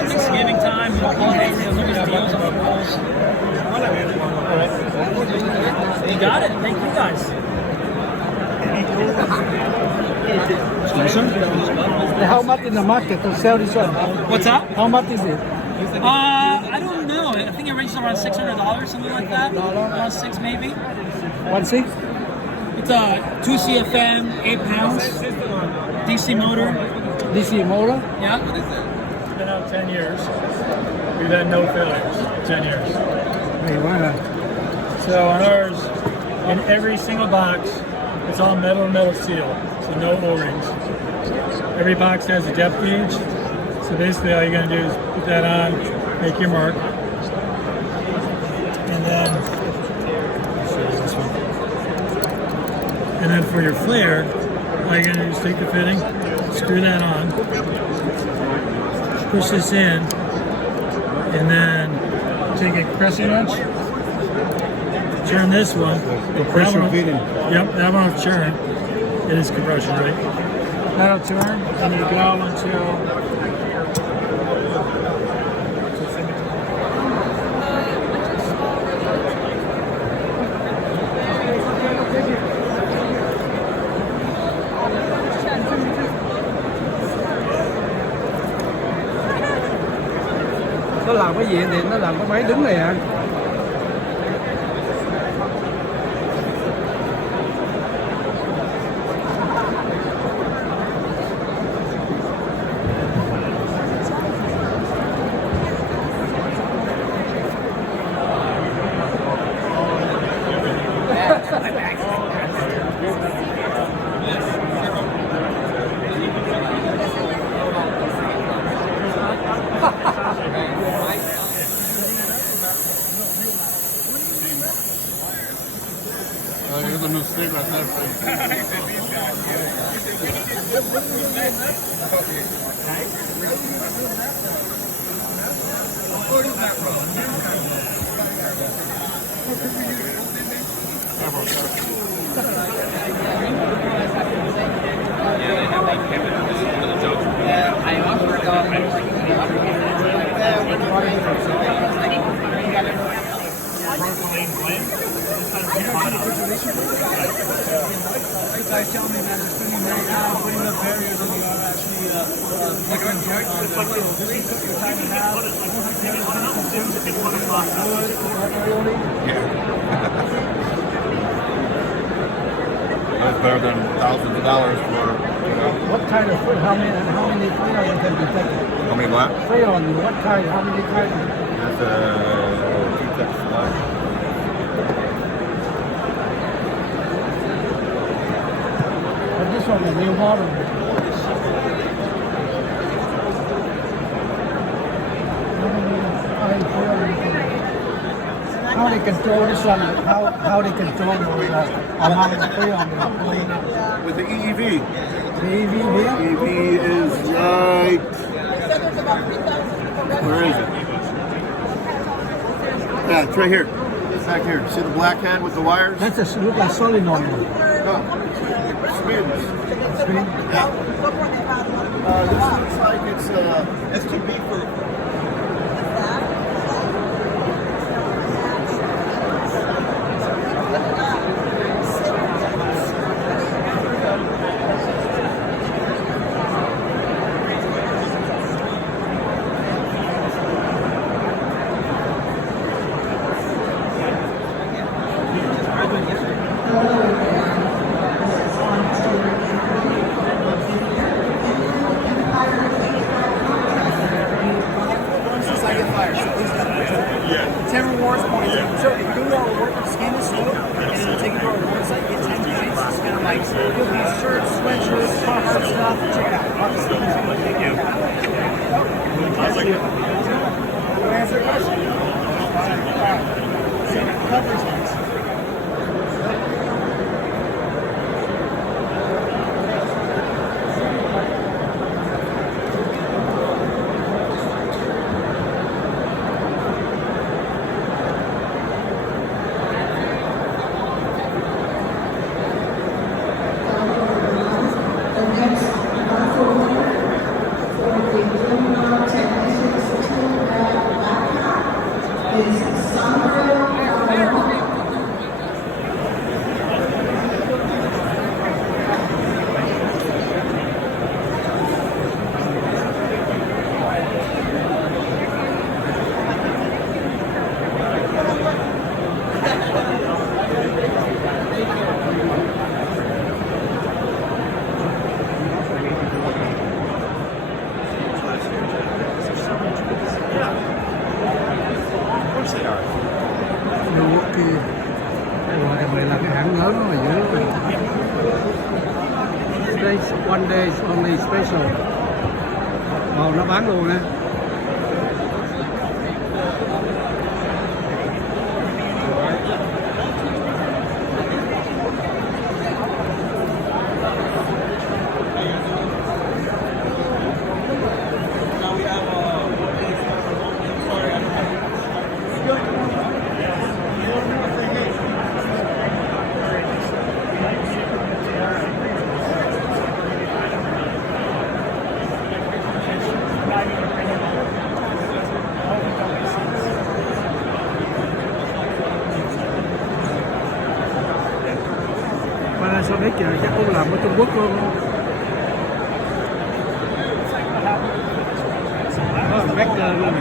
Thanksgiving time, holidays, look at the deals on the rolls. You got it. Thank you guys. How much in the market to sell this one? What's that? How much is it? I don't know. I think it ranges around $600, something like that. Six maybe. 1.6? It's a 2 CFM, 8 pounds, DC motor. DC motor? Yeah. It's been out 10 years. We've had no failures. 10 years. Hey, wow. So on ours, in every single box, it's all metal to metal seal. So no O-rings. Every box has a depth gauge. So basically all you're going to do is put that on, make your mark. And then, for your flare, all you're going to do is take the fitting, screw that on, push this in, and then take a crescent wrench, turn this one. Compression fitting. Yep, that one will turn. It is compression, right? That'll turn, and you go until nó làm cái gì thì nó làm cái máy đứng này hả? Here's a new stick right there for That's better than thousands of dollars for, you know. What kind of food? How many freon can be taken? How many what? Freon, what kind? How many kinds? That's a T-Tex slot. But this one is a new model. How they control this one? How they control the amount of freon? With the EEV. The EV here? EEV is like, where is it? Yeah, it's right here. It's back here. See the black head with the wires? That's a look like solenoid. No. Spins. Spin? Yeah. This looks like it's STP for. Đây gọi là này là cái hãng lớn mà dữ lắm. Today's one day is only special. Nó bán luôn á. Panasonic giờ chắc cũng làm ở Trung Quốc luôn. Có vector luôn.